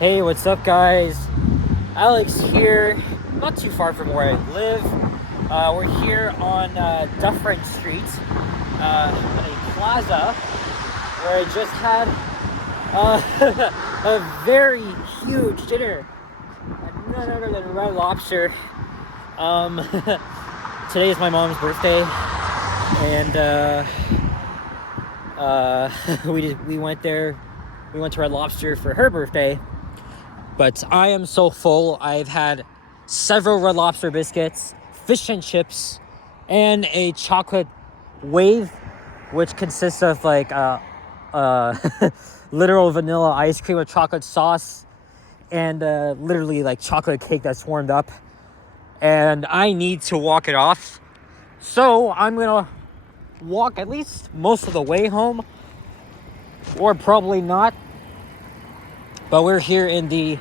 Hey, what's up, guys? Alex here, not too far from where I live. We're here on Dufferin Street at a plaza where I just had a very huge dinner at none other than Red Lobster. Today is my mom's birthday, and we went there. We went to Red Lobster for her birthday. But I am so full. I've had several Red Lobster biscuits, fish and chips, and a chocolate wave, which consists of like literal vanilla ice cream with chocolate sauce and literally like chocolate cake that's warmed up. And I need to walk it off. So I'm gonna walk at least most of the way home, or probably not. But we're here in the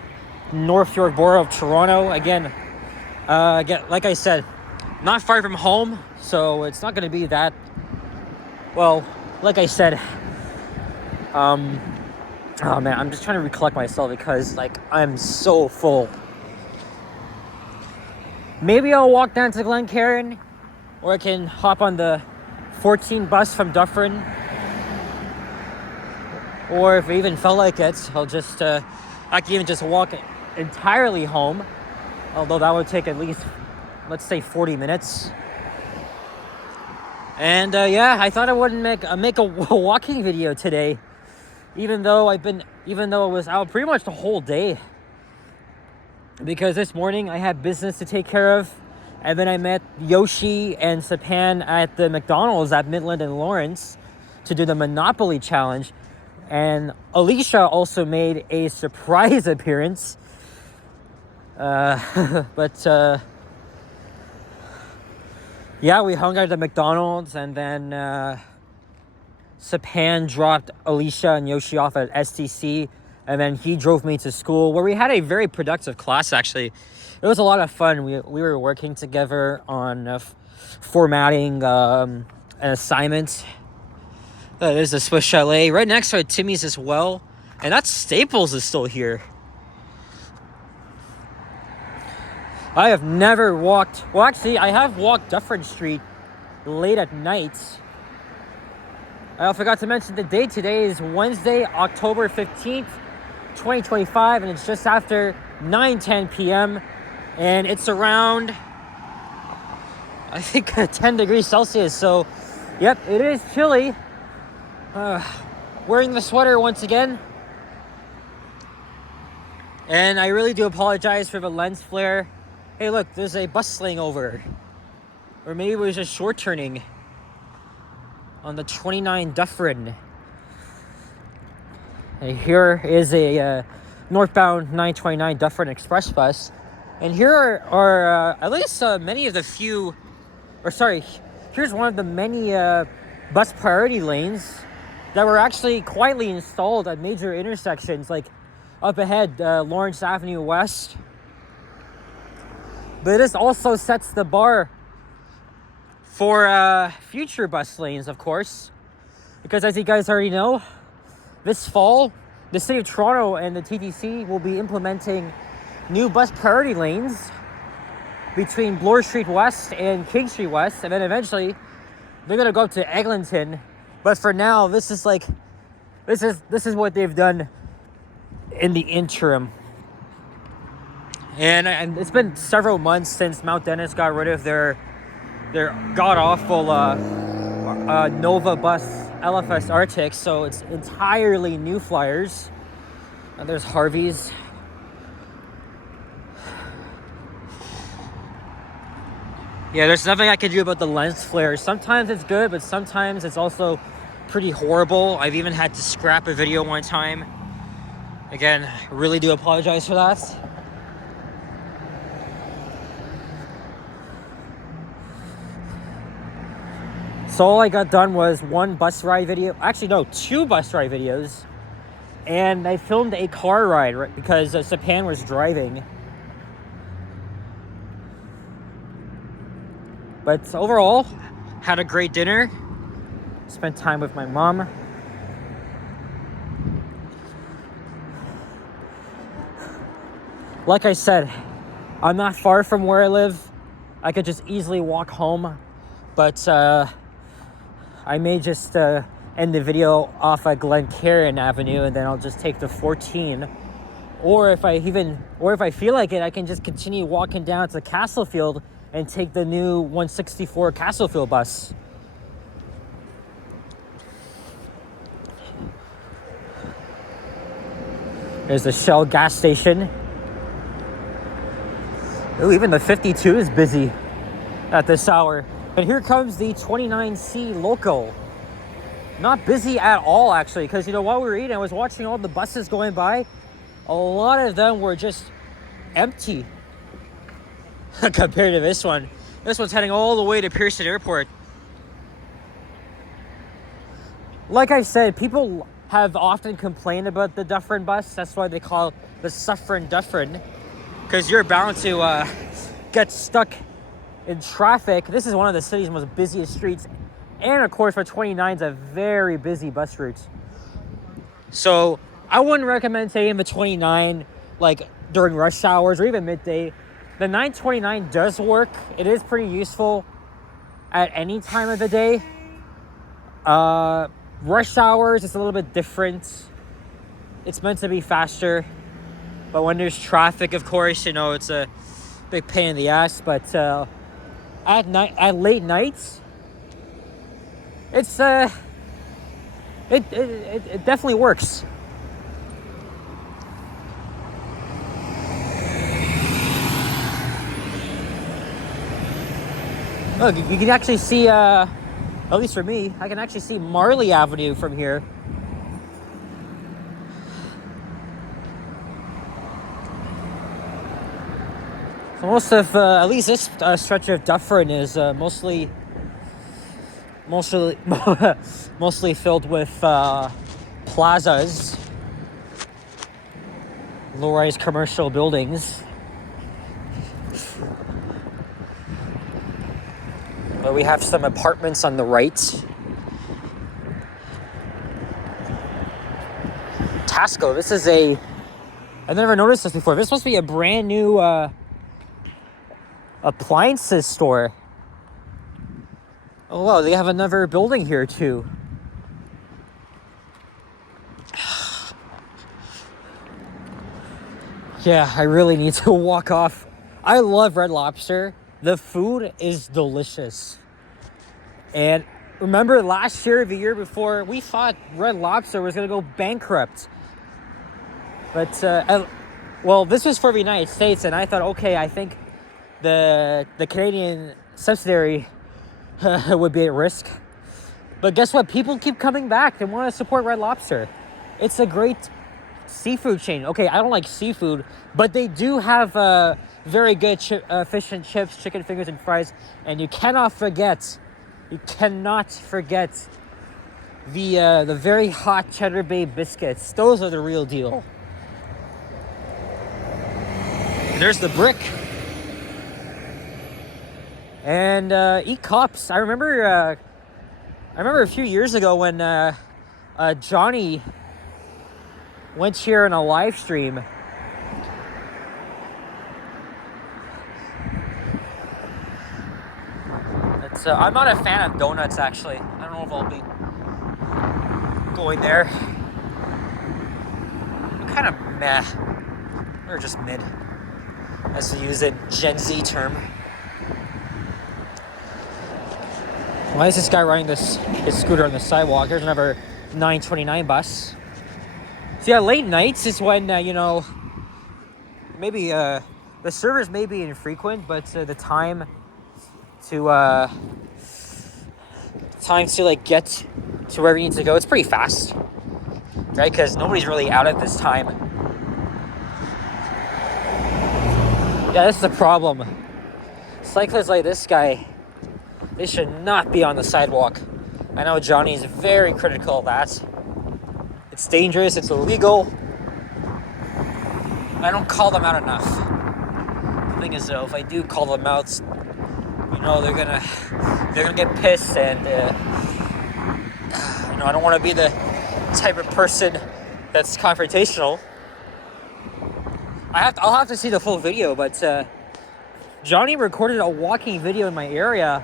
North York Borough of Toronto. Again, like I said, not far from home, so it's not going to be that, well, like I said, oh man, I'm just trying to recollect myself because, like, I'm so full. Maybe I'll walk down to Glencairn, or I can hop on the 14 bus from Dufferin. Or if I even felt like it, I'll just, I can even just walk entirely home. Although that would take at least, let's say, 40 minutes. And yeah, I thought I wouldn't make a walking video today. Even though it was out pretty much the whole day. Because this morning I had business to take care of. And then I met Yoshi and Sapan at the McDonald's at Midland and Lawrence to do the Monopoly Challenge. And Alicia also made a surprise appearance. But yeah, we hung out at the McDonald's, and then Sapan dropped Alicia and Yoshi off at STC, and then he drove me to school, where we had a very productive class, actually. It was a lot of fun. We were working together on formatting an assignment. There's a Swiss Chalet right next to Timmy's as well. And that Staples is still here. I have never walked... Well, actually, I have walked Dufferin Street late at night. I forgot to mention the date. Today is Wednesday, October 15th, 2025. And it's just after 9:10 p.m. And it's around, I think, 10 degrees Celsius. So, yep, it is chilly. Wearing the sweater once again. And I really do apologize for the lens flare. Hey, look, there's a bus slaying over. Or maybe it was just short turning on the 29 Dufferin. And here is a northbound 929 Dufferin Express bus. And here are at least many of the few, or sorry, here's one of the many bus priority lanes that were actually quietly installed at major intersections, like up ahead, Lawrence Avenue West. But this also sets the bar for future bus lanes, of course. Because as you guys already know, this fall, the City of Toronto and the TTC will be implementing new bus priority lanes between Bloor Street West and King Street West. And then eventually, they're going to go up to Eglinton. But for now, this is what they've done in the interim. And it's been several months since Mount Dennis got rid of their god-awful Nova Bus LFS Arctic. So it's entirely new flyers. And there's Harvey's. Yeah, there's nothing I can do about the lens flare. Sometimes it's good, but sometimes it's also pretty horrible. I've even had to scrap a video one time. Again, really do apologize for that. So all I got done was one bus ride video. Actually, no, two bus ride videos. And I filmed a car ride right, because Sapan was driving. But overall, had a great dinner. Spent time with my mom. like I said, I'm not far from where I live. I could just easily walk home, but I may just end the video off at Glencairn Avenue, and then I'll just take the 14. Or if I feel like it, I can just continue walking down to Castlefield and take the new 164 Castlefield bus. There's the Shell gas station. Ooh, even the 52 is busy at this hour. And here comes the 29C local. Not busy at all, actually, because, while we were eating, I was watching all the buses going by. A lot of them were just empty compared to this one. This one's heading all the way to Pearson Airport. Like I said, people have often complained about the Dufferin bus. That's why they call it the Suffering Dufferin, because you're bound to get stuck in traffic. This is one of the city's most busiest streets, and of course, for 29 is a very busy bus route. So I wouldn't recommend taking the 29 like during rush hours or even midday. The 929 does work. It is pretty useful at any time of the day. Rush hours, it's a little bit different. It's meant to be faster, but when there's traffic, of course, it's a big pain in the ass. But at late nights, it's it definitely works. Look, you can actually see, at least for me, I can actually see Marley Avenue from here. So most of, at least this stretch of Dufferin is mostly filled with plazas, low-rise commercial buildings. But we have some apartments on the right. Tasco, this is I've never noticed this before. This must be a brand new appliances store. Oh wow, they have another building here too. Yeah, I really need to walk off. I love Red Lobster. The food is delicious. And remember last year, the year before, we thought Red Lobster was going to go bankrupt. But, this was for the United States, and I thought, okay, I think the Canadian subsidiary would be at risk. But guess what? People keep coming back. They want to support Red Lobster. It's a great seafood chain. Okay, I don't like seafood, but they do have very good fish and chips, chicken fingers and fries, and you cannot forget the very hot Cheddar Bay biscuits. Those are the real deal. And there's the Brick. And E-Cups. I remember a few years ago when Johnny went here in a live stream. I'm not a fan of donuts, actually. I don't know if I'll be going there. I'm kind of meh. Or just mid, as to use a Gen Z term. Why is this guy riding his scooter on the sidewalk? There's another 929 bus. So yeah, late nights is when, maybe the servers may be infrequent, but the time to get to wherever you need to go, it's pretty fast, right? Because nobody's really out at this time. Yeah, that's the problem. Cyclists like this guy, they should not be on the sidewalk. I know Johnny's very critical of that. It's dangerous, it's illegal. I don't call them out enough. The thing is, though, if I do call them out, they're gonna get pissed, and I don't want to be the type of person that's confrontational. I'll have to see the full video, but Johnny recorded a walking video in my area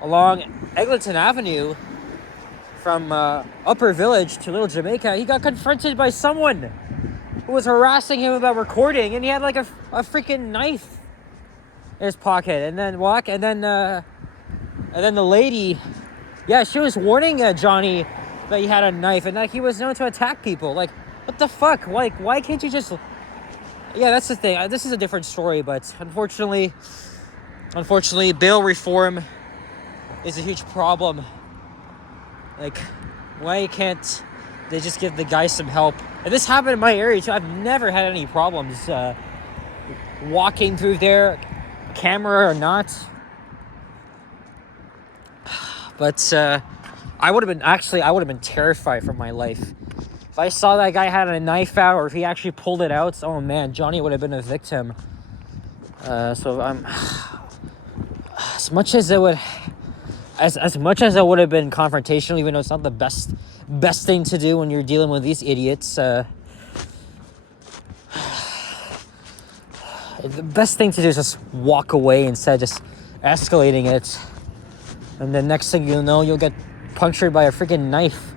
along Eglinton Avenue from Upper Village to Little Jamaica. He got confronted by someone who was harassing him about recording, and he had like a freaking knife in his pocket. And then the lady, yeah, she was warning Johnny that he had a knife and like he was known to attack people. Like, what the fuck? Like, why can't you just? Yeah, that's the thing. This is a different story, but unfortunately, bail reform is a huge problem. Like, why can't they just give the guy some help? And this happened in my area too. I've never had any problems walking through there, camera or not. But I would have been terrified for my life. If I saw that guy had a knife out, or if he actually pulled it out, oh man, Johnny would have been a victim. So I'm as much as it would have been confrontational, even though it's not the best thing to do when you're dealing with these idiots. The best thing to do is just walk away instead of just escalating it. And the next thing you'll know, you'll get punctured by a freaking knife.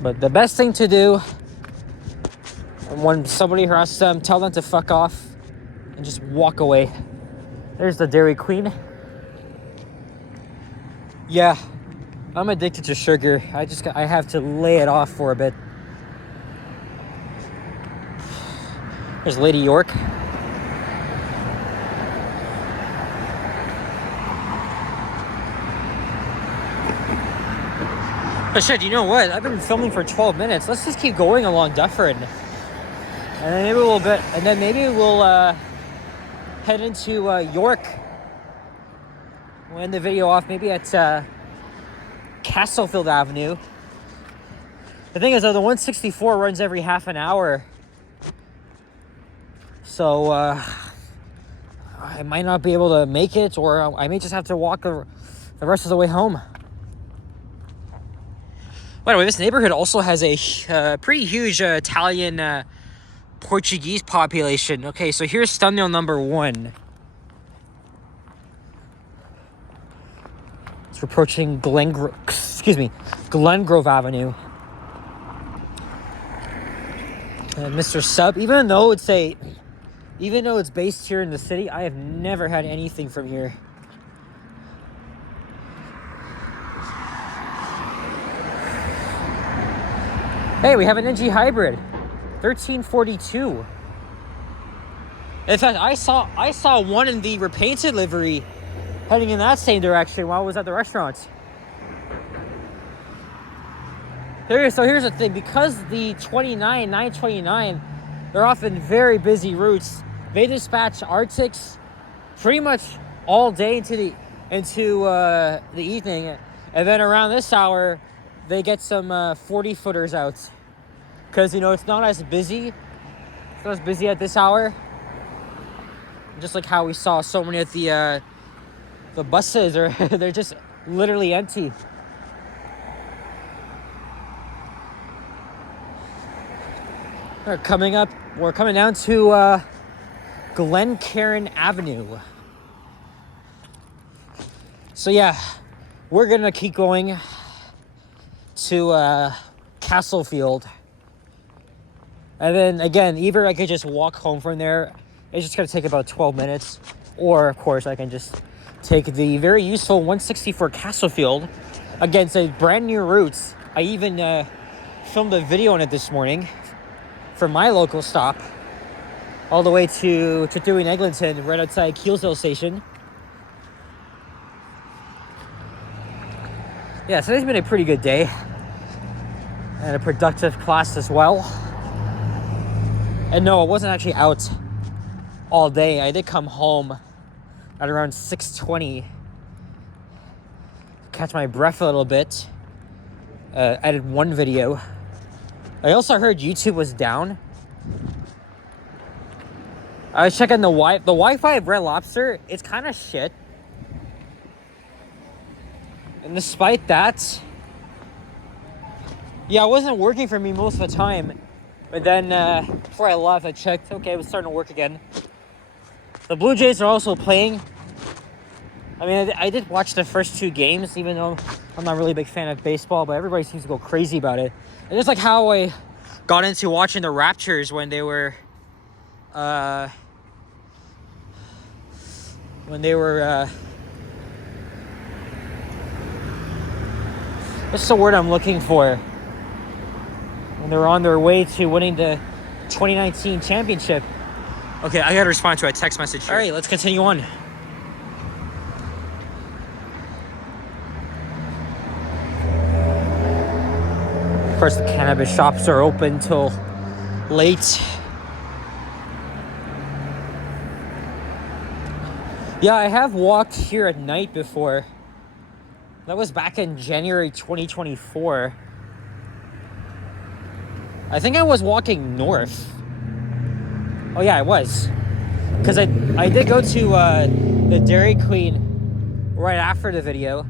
But the best thing to do when somebody harasses them, tell them to fuck off and just walk away. There's the Dairy Queen. Yeah, I'm addicted to sugar. I have to lay it off for a bit. There's Lady York. But shit, you know what? I've been filming for 12 minutes. Let's just keep going along Dufferin. And then maybe we'll head into York. We'll end the video off maybe at Castlefield Avenue. The thing is, though, the 164 runs every half an hour. So I might not be able to make it, or I may just have to walk the rest of the way home. By the way, this neighborhood also has a pretty huge Italian Portuguese population. Okay, so here's thumbnail number 1. It's approaching Glengrove Avenue. Mr. Sub, even though it's based here in the city, I have never had anything from here. Hey, we have an NG hybrid, 1342. In fact, I saw one in the repainted livery heading in that same direction while I was at the restaurant. So here's the thing, because the 929, they're often very busy routes. They dispatch Arctics pretty much all day into the evening, and then around this hour, they get some 40-footers out. Because, it's not as busy. It's not as busy at this hour. Just like how we saw so many of the buses, they're just literally empty. We're coming down to Glencairn Avenue. So yeah, we're gonna keep going to Castlefield, and then again, either I could just walk home from there. It's just gonna take about 12 minutes, or of course I can just take the very useful 164 Castlefield. Again, it's a brand new route. I even filmed a video on it this morning from my local stop all the way to Dewey Eglinton, right outside Keelsdale Station. Yeah, so today's been a pretty good day and a productive class as well. And no, I wasn't actually out all day. I did come home at around 6:20, catch my breath a little bit. I did one video. I also heard YouTube was down. I was checking the Wi-Fi of Red Lobster. It's kind of shit. And despite that, yeah, it wasn't working for me most of the time. But then before I left, I checked. Okay, it was starting to work again. The Blue Jays are also playing. I mean, I did watch the first 2 games, even though I'm not really a big fan of baseball, but everybody seems to go crazy about it. And it's like how I got into watching the Raptors when they were, what's the word I'm looking for? When they were on their way to winning the 2019 championship. Okay, I gotta respond to a text message here. All right, let's continue on. Of course, the cannabis shops are open till late. Yeah, I have walked here at night before. That was back in January 2024. I think I was walking north. Oh yeah, I was. Because I did go to the Dairy Queen right after the video.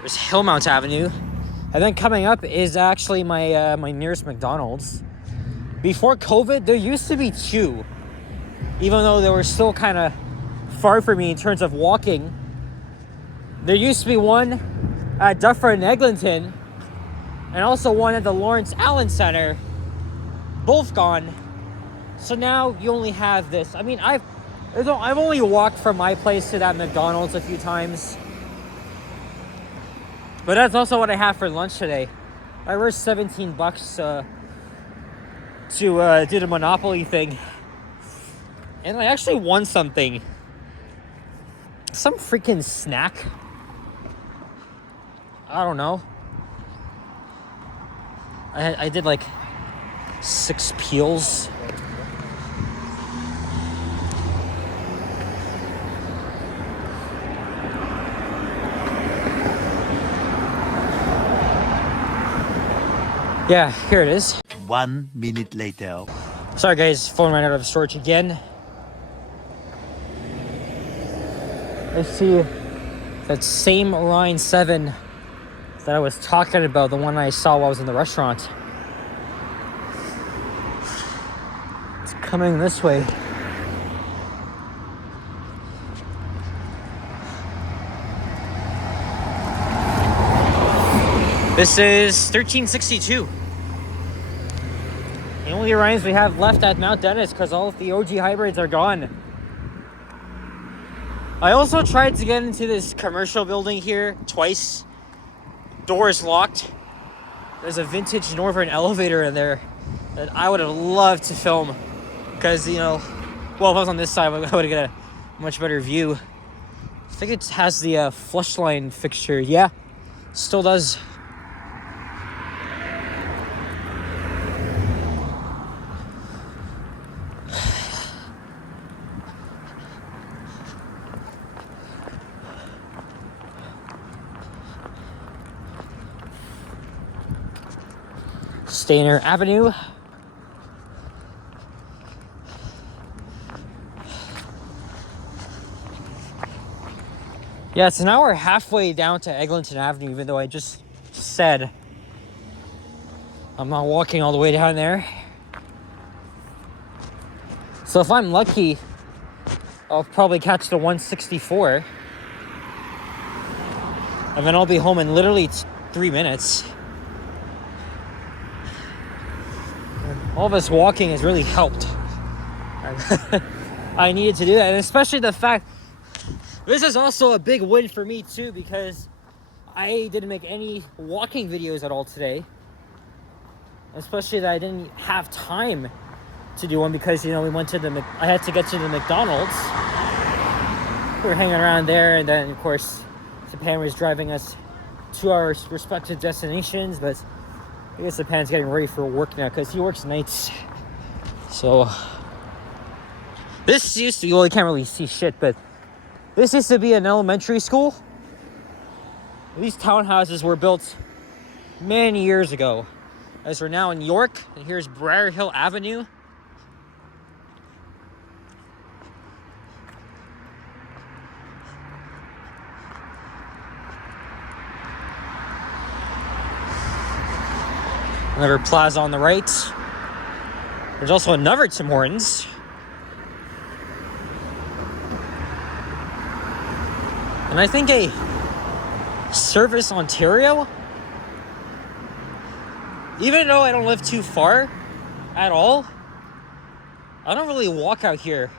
There's Hillmount Avenue. And then coming up is actually my my nearest McDonald's. Before COVID, there used to be 2. Even though they were still kind of far from me in terms of walking. There used to be one at Dufferin, Eglinton. And also one at the Lawrence Allen Center. Both gone. So now you only have this. I mean, I've only walked from my place to that McDonald's a few times. But that's also what I have for lunch today. I risked $17 to do the Monopoly thing. And I actually won something. Some freaking snack. I don't know. I did like 6 peels. Yeah, here it is. 1 minute later. Sorry guys, phone ran out of storage again. Let's see that same Orion 7 that I was talking about, the one I saw while I was in the restaurant. It's coming this way. This is 1362. The only Orions we have left at Mount Dennis because all of the OG hybrids are gone. I also tried to get into this commercial building here twice. Door is locked. There's a vintage Northern elevator in there that I would have loved to film. Because, you know, well, if I was on this side, I would have got a much better view. I think it has the flush line fixture. Yeah, still does. Stainer Avenue. Yeah, so now we're halfway down to Eglinton Avenue, even though I just said I'm not walking all the way down there. So if I'm lucky, I'll probably catch the 164. And then I'll be home in literally 3 minutes. All of us walking has really helped. I needed to do that, and especially the fact this is also a big win for me too, because I didn't make any walking videos at all today. Especially that I didn't have time to do one because, you know, I had to get to the McDonald's. We were hanging around there, and then of course Japan was driving us to our respective destinations, but I guess Japan's getting ready for work now because he works nights. So this used to be, well, you can't really see shit, but this used to be an elementary school. These townhouses were built many years ago. As we're now in York, and here's Briar Hill Avenue. Another plaza on the right. There's also another Tim Hortons. And I think a Service Ontario. Even though I don't live too far at all, I don't really walk out here.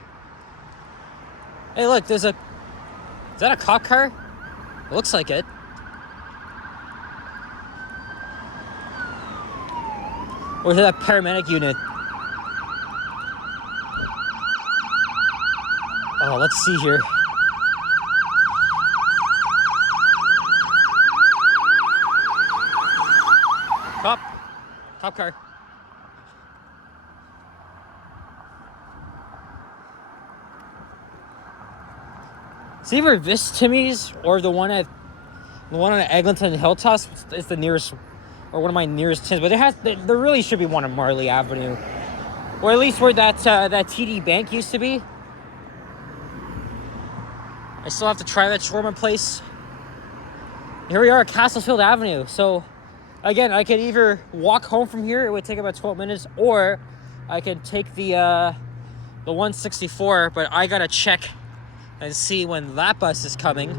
Hey, look, is that a cop car? It looks like it. Or is that paramedic unit? Oh, let's see here. Cop car. It's either this Timmy's or the one on Eglinton Hilltops is the nearest, or one of my nearest Timmy's. But there really should be one on Marley Avenue, or at least where that TD Bank used to be. I still have to try that shawarma place. Here we are at Castlefield Avenue. So again, I could either walk home from here, it would take about 12 minutes, or I could take the 164, but I gotta check and see when that bus is coming.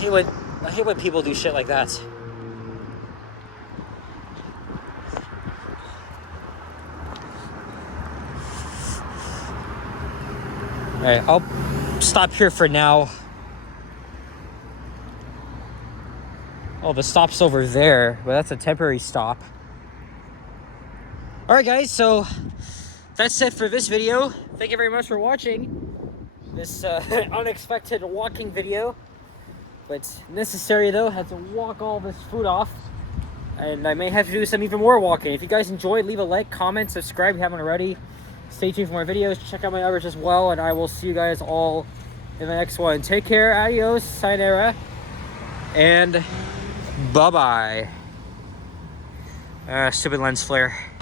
I hate when people do shit like that. Alright, I'll stop here for now. Oh, the stop's over there, but that's a temporary stop. Alright guys, so that's it for this video. Thank you very much for watching this unexpected walking video. But necessary though, had to walk all this food off. And I may have to do some even more walking. If you guys enjoyed, leave a like, comment, subscribe if you haven't already. Stay tuned for more videos. Check out my others as well. And I will see you guys all in the next one. Take care. Adios. Sayonara. And bye-bye. Stupid lens flare.